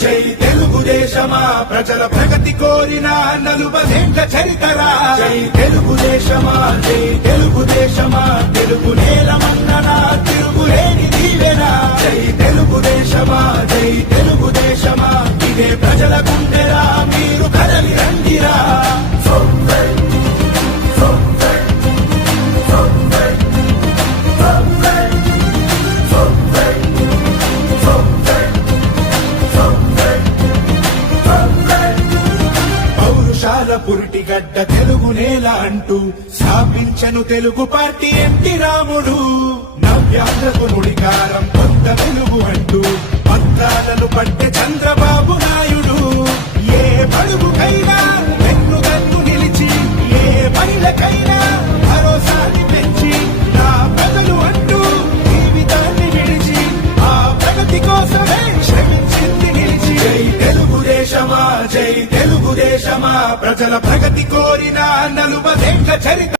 జై తెలుగుదేశమా ప్రజల ప్రగతి కోరిన 40 చరితరా జై తెలుగుదేశమా జై తెలుగుదేశమా తెలుగు నేలమన్ననా తిరుగులేని దీవెనా జై తెలుగుదేశమా జై తెలుగుదేశమా ఇదే ప్రజల గుండెరా మీరు కదలి రండిరా పురిటిగడ్డ తెలుగు నేల అంటూ స్థాపించను తెలుగు పార్టీ ఎన్టీ రాముడు నవ్యాంధ్రకు నుడికారం కొత్త వెలుగు అంటూ పత్రాలను పట్టె చంద్రబాబు నాయుడు ఏ బడుగుకైనా వెన్నుదన్ను నిలిచి ఏ మహిళకైనా భరోసాని పెంచి నా ప్రజలు అంటూ జీవితాన్ని విడిచి ఆ ప్రగతి కోసమే శ్రమించింది నిలిచి జై తెలుగుదేశమా జై తెలుగుదేశమా ప్రజల ప్రగతి కోరిన 40 చరిత